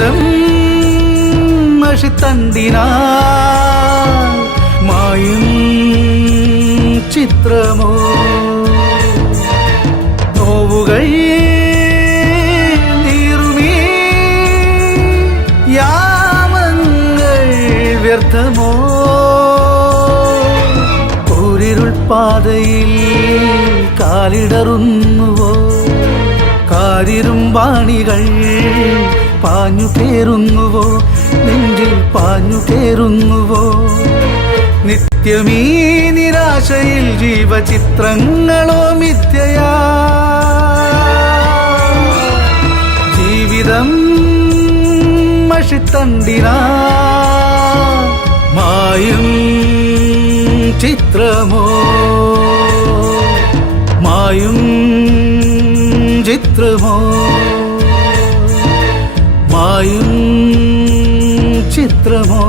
ജീവിതം മഷിത്തണ്ടിനാ മായും ചിത്രമോ നോവുകൾ നീറുമീ യാമങ്ങൾ വ്യർത്ഥമോ ഒരിരുൾ പാതയിൽ കാലിടറുന്നുവോ കാരിരുമ്പാണികൾ പാഞ്ഞു കേറുന്നുവോ നെഞ്ചിൽ പാഞ്ഞു കേറുന്നുവോ നിത്യമീ നിരാശയിൽ ജീവചിത്രങ്ങളോ മിഥ്യയാ ജീവിതം മഷിത്തണ്ടിനാ മായും ചിത്രമോ മായും ചിത്രമോ മായും ചിത്രമോ